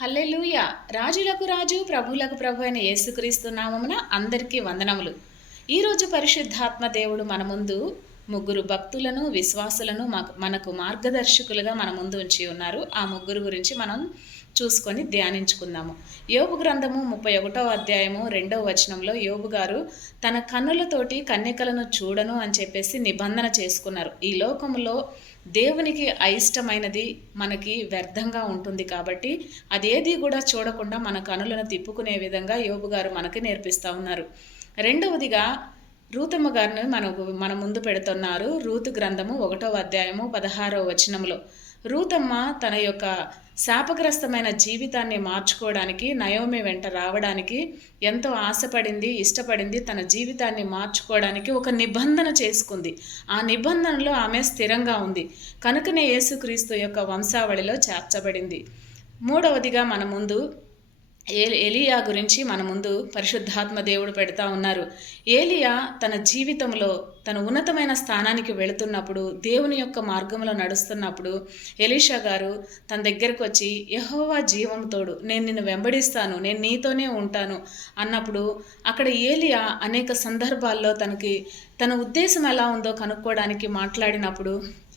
హల్లెలూయా. రాజులకు రాజు ప్రభువులకు ప్రభు అయిన యేసుక్రీస్తు నామమున అందరికీ వందనములు. ఈరోజు పరిశుద్ధాత్మ దేవుడు మన ముందు ముగ్గురు భక్తులను, విశ్వాసులను మనకు మార్గదర్శకులుగా మన ముందు ఉంచి ఉన్నారు. ఆ ముగ్గురు గురించి మనం చూసుకొని ధ్యానించుకుందాము. యోబు గ్రంథము 31వ అధ్యాయము 2వ వచనంలో యోబు గారు తన కన్నులతోటి కన్యకలను చూడను అని చెప్పేసి నిబంధన చేసుకున్నారు. ఈ లోకంలో దేవునికి అయిష్టమైనది మనకి వ్యర్థంగా ఉంటుంది కాబట్టి అదేది కూడా చూడకుండా మన కనులను తిప్పుకునే విధంగా యోబు గారు మనకి నేర్పిస్తూ ఉన్నారు. రెండవదిగా రూతమ్మ గారిని మన ముందు పెడుతున్నారు. రూతు గ్రంథము 1వ అధ్యాయము 16వ వచనంలో రూతమ్మ తన యొక్క శాపగ్రస్తమైన జీవితాన్ని మార్చుకోవడానికి, నయోమి వెంట రావడానికి ఎంతో ఆశపడింది, ఇష్టపడింది. తన జీవితాన్ని మార్చుకోవడానికి ఒక నిబంధన చేసుకుంది. ఆ నిబంధనలో ఆమె స్థిరంగా ఉంది. కనుకనే యేసుక్రీస్తు యొక్క వంశావళిలో చేర్చబడింది. మూడవదిగా మన ముందు ఏలియా గురించి మన ముందు పరిశుద్ధాత్మ దేవుడు పెడతా ఉన్నారు. ఏలియా తన జీవితంలో తన ఉన్నతమైన స్థానానికి వెళుతున్నప్పుడు, దేవుని యొక్క మార్గంలో నడుస్తున్నప్పుడు ఎలీషా గారు తన దగ్గరకు వచ్చి, యెహోవా జీవం తోడు, నేను నిన్ను వెంబడిస్తాను, నేను నీతోనే ఉంటాను అన్నప్పుడు అక్కడ ఏలియా అనేక సందర్భాల్లో తన ఉద్దేశం ఎలా ఉందో కనుక్కోవడానికి మాట్లాడినప్పుడు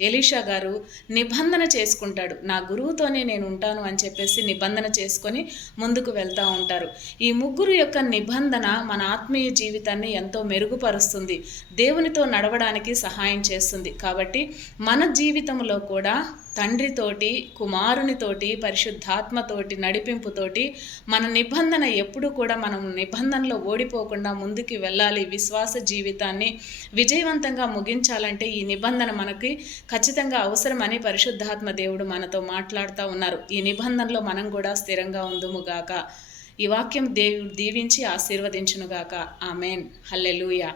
ఎలీషా గారు నిబంధన చేసుకుంటాడు. నా గురువుతోనే నేను ఉంటాను అని చెప్పేసి నిబంధన చేసుకొని ముందుకు వెళ్తూ ఉంటారు. ఈ ముగ్గురు యొక్క నిబంధన మన ఆత్మీయ జీవితాన్ని ఎంతో మెరుగుపరుస్తుంది, దేవునితో నడవడానికి సహాయం చేస్తుంది. కాబట్టి మన జీవితంలో కూడా తండ్రితోటి, కుమారునితోటి, పరిశుద్ధాత్మతోటి నడిపింపుతోటి మన నిబంధన ఎప్పుడు కూడా మనం నిబంధనలో ఓడిపోకుండా ముందుకు వెళ్ళాలి. విశ్వాస జీవితాన్ని విజయవంతంగా ముగించాలంటే ఈ నిబంధన మనకి ఖచ్చితంగా అవసరమని పరిశుద్ధాత్మ దేవుడు మనతో మాట్లాడుతూ ఉన్నారు. ఈ నిబంధనలో మనం కూడా స్థిరంగా ఉందుముగాక. ఈ వాక్యం దేవుడు దీవించి ఆశీర్వదించునుగాక. ఆమెన్. హల్లెలూయా.